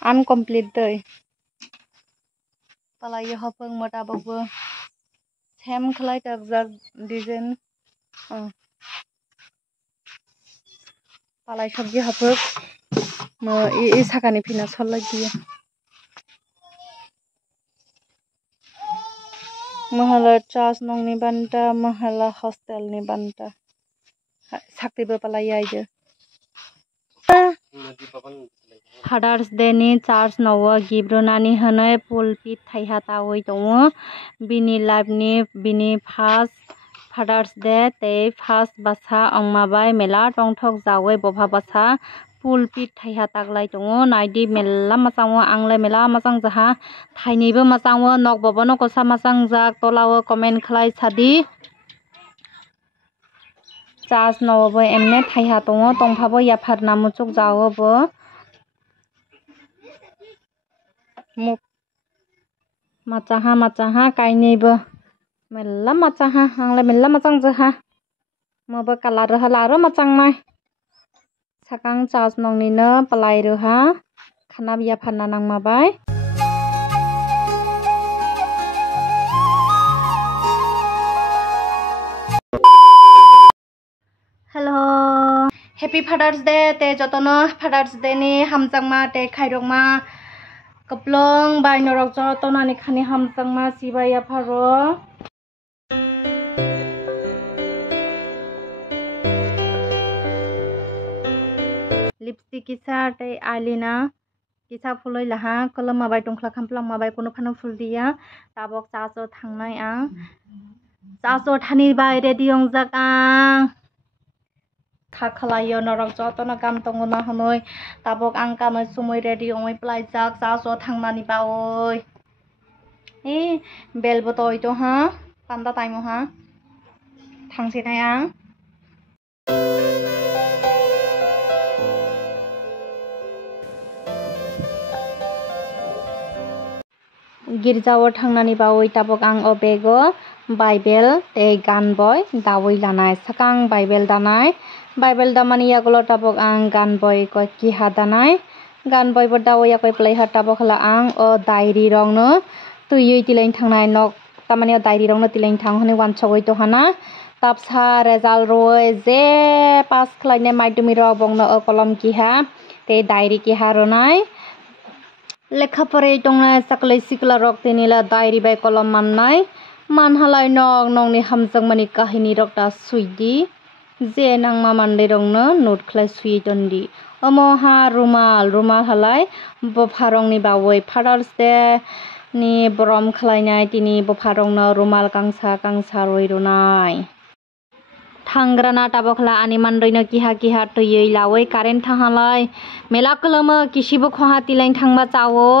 Uncomplete दै palai hopeng mata babu sem khlai tak jak design palai sabji hapuk mo i sakani phina sollai dia mahala church nong ni banta mahala hostel ni banta sakti bo palai aide Father's Day ni church nowo gibrunani hanai pulpit thaiha tawi tongo bini life ni bini first Father's Day tei first basa ongmabai mela tongthok jawi bopha basa pulpit thaiha taklai tongo naidi mela machango anglai mela machang jaha thaini bo machango nok bobono kosa machang jak tolao comment khlai sadi church nowo bo emne thaiha tongo tongpha bo yaphar namuchuk jawo bo machaha kainei bo mela machaha anglai mela machang jaha mobo colour hala aro machangnai sakang church nongni no palai roha khana yapharna nangmabai Hello Happy Father's Day te jotono Father's Day ni hamjangma te khairokma kaplong bai norok jotono ni khani hamjangma sibai yapharo lipstick kisa tei eyeliner kisa phuloi laha koloma bai tongkhla khamplang bai kono phano phul dia tabok chacho thangnai ang chacho thani bai ready ongjak ang khakhalaio norok jotono kam tongo na honoi tabok ang kanoi sumoi ready ongoi plaijak chacho thangnani baoi bel bo toi to ha panda taimo ha thangsinai ang girjao thangnani baoi tabok ang o bego Bible tei gan boy dawoi lanai sakang Bible danai Bible damani yagulo tabok ang gan boy ko kiha danai gan boy bo dawoi yakoi plaiha tabok hala ang o diary rong no tuiui tilain thangnai nok tamani o diary rong no tilain thang hone wansogoi to hana tapsa result roi je pass khlainai madhyamik rok bongno o kolom kiha tei diary kiha ronai lekha porai tongnai saklai sikla rok tinila diary bai kolom mannai manhalai nok nongni hamjangmani kahini rok ta suidi je nangma mandai rok no note khlai sui tondi omo ha rumal halai bopharong ni bawoi Father's Day ni borom khlainai tini bopharong no rumal kangsa roi ronai thangrana tabokla ani mandoi no kiha tuiui lawoi current thahalai mela kolomo kisibo khoha tilain thangba chawo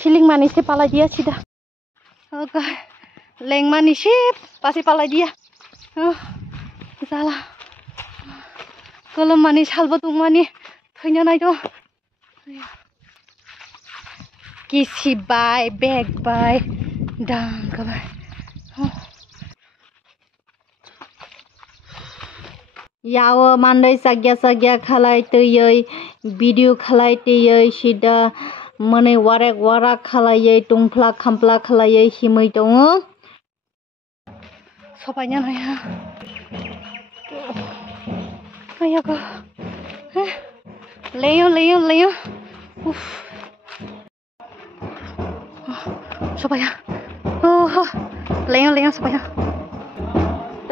Hiling manisi palai dia sida oke leng manisi pasti palai dia salah kalau manis halbo tungmani punya nai to kisi bai bag bai dang kabai yawo mandai sagya khalai tuiui video khalai tuiui sida mane warak khalaiei tungphla khampla khalaiei himui tongo sopainya naya ayago leyo uff sopaya leyo sopaya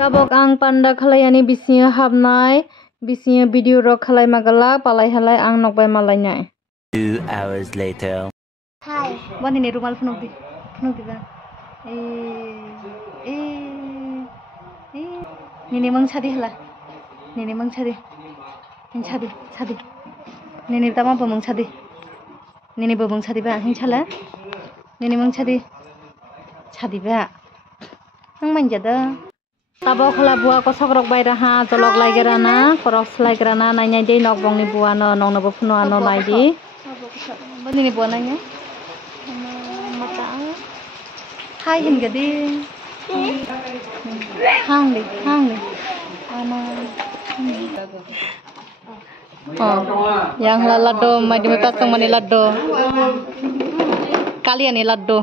tabok ang panda khalaiani bisingo habnai bisingo video rok khalai magala palai halai ang nokbai malainai 2 hours later. Hi. Bani ni rumal phunuk diba. Nini mang chadi hala. Nini mang chadi. Chadi. Nini tama bomong chadi. Nini bomong chadi ba hin chala. Nini mang chadi. Chadi ba. Nang manjada. Tabok hela buah kosak rok bay raha jolok laigerana korok slaigerana nainai dei nok bongni buah no nong no bopno ano naidi. Bani buah nanya. Mata. Hai hin gadi. Hang di. Ano. Oh, yang laddo mai di metas tong mani laddo. Kalian ini laddo.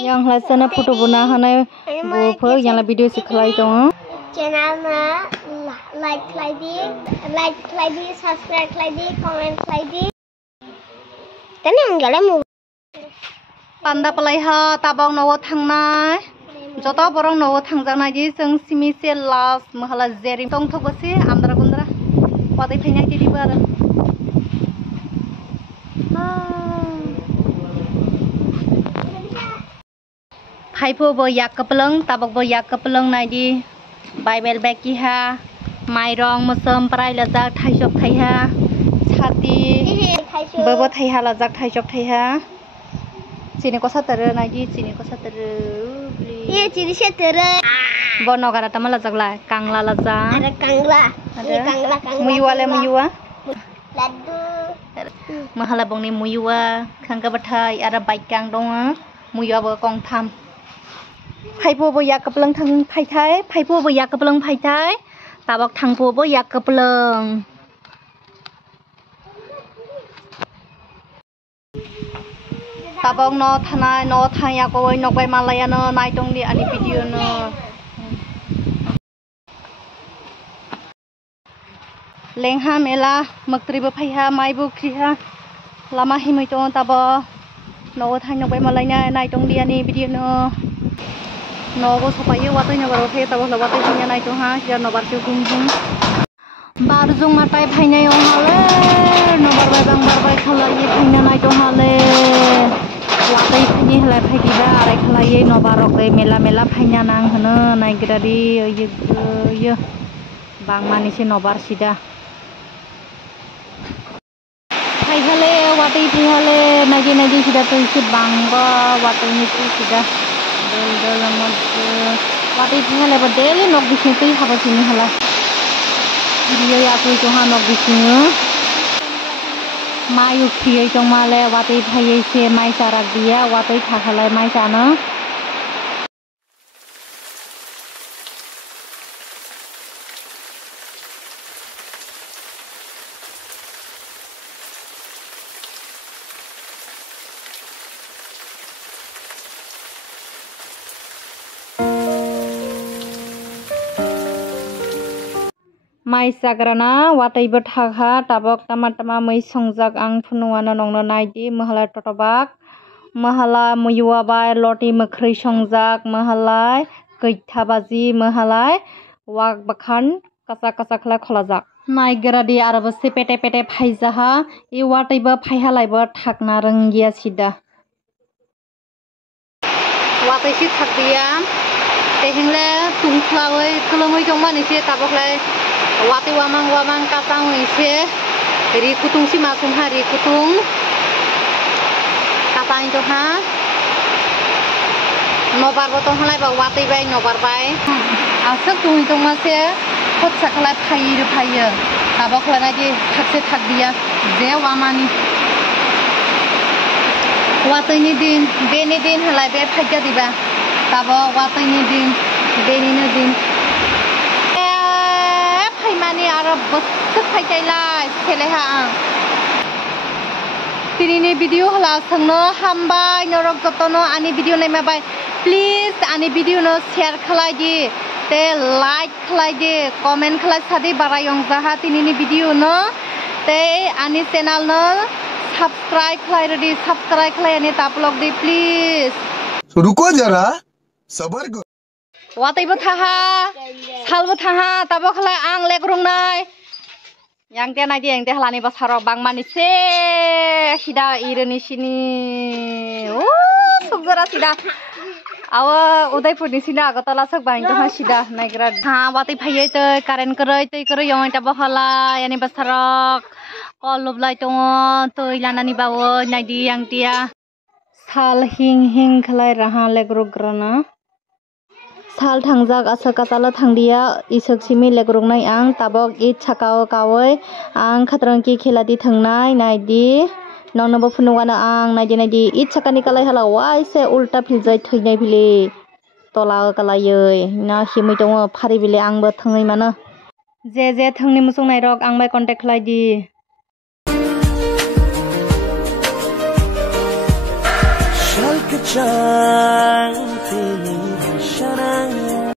Yang lasana foto buna hanai bu yang la video siklai dong. Channel na like di, subscribe di, comment di. Tani enggak lemu. Panda pelaiha tabang nawa thangnai. Jota borong nawa thangjanai ji जों सिमिसे लास महला Jerry तंग थबसे आमद्रा गुन्द्रा वादै फैनाय दिदिबो आरो FIFO बो याकपलंग ताबक बो याकपलंग नायदि Bible बेकिहा माइरं मोसोम प्राय लजाक थाइजब थाइहा छाति बबो थाइहा लजाक थाइजब थाइहा Sini ko satere naji sini ko satere beli. Iya ciri satere. Bono kara tama lazak lah, kangla lazak. Ada kangla. Ada. Kangla. Muyua le muyua. Laddu. Mahala bong ni muyua, kangka batai ada baik kang dong. Muyua bo kong tham. Phaipo bo yak kaplang thang phai thai, phaipo bo yak kaplang phai thai. Tabok thangpo bo yak kaplang. Tabong no thanai no thaya ko nok bai malaya no nai tong di ani video no lengha mela maktri bo phaiha mai bo khriha lama himai to tabo no thai nok bai malaya nai tong di ani video no bo sopai wa tai no baro phe tabo lawa tai nya nai to ha ya no bar chu kum bar jung matai phainai o hale no bar bai khalai phaina nai to hale Watai phani hala phagiba arai khalai no barok mela phaina nang hono naigrari ye bangmani se nobar sida phai hale watai phai hale nagi sida to se bangba watai ni sida dol mot watai phai hale badeli nok bisni tei haba sini hala video ya ko to ha nok bisni Mayu kriye jong male watai phai se mai sarak dia watai khalai mai sana Mai sagrana watai berthakha tabok tama mai songjak ang phunuano nongno naidi mahala totobak mahala muyua bai loti makhri songjak mahala keithabaji mahala wak bakhan kasa khala kholajak nai gradi arabo se pete phaijaha e watai ba phaihalai ba thakna ranggia sida watai si thakdiya tehingle tungkhlawai khlomoi jongmani se taboklai Wati wamang katang ise ri kutung si masum hari kutung katang itu ha nobar botong halai ba wati bai nobar bai asal tung itu masih kot saklai phai tabok lana di thakse thak dia je wamani wati ni din beni din halai be phajja diba tabok wati ni din beni ni din Mani Arab besar pakai lah, seleha. Ini video halas sengno hambai norok jotono ani video nai mabai. Please ani video no share khalai di, te like khalai di, comment khalai sadi barayong jahat ini video no, te ani channel no subscribe khalai ani taplok di please. रुको जरा सबर करो Watai bethaha, sal bethaha, tabok khalai ang legrung nai. Yang teh nai yang teh halani basaro bang manis sida ireni sini. Sugera sida. Awa Udaipurni sina agotala sakbang to hasida naigra ha wati phaiye to karen koroi yong ta bahala yani basarok kolub lai to lanani bawo naidi yang tia sal hing khlai raha legrograna sal thangjak asa kasala thangdia isok simi legrognai ang tabok it chakao kawai ang khatrangki kheladi thangnai naidi nong bo phunugana ang naidi it chakani kalai hala wai se ulta philjai thainai bile tola kalai na himui dong phari bile ang bo thangai mana je thangni musung nai rok ang bai contact khlai di Shall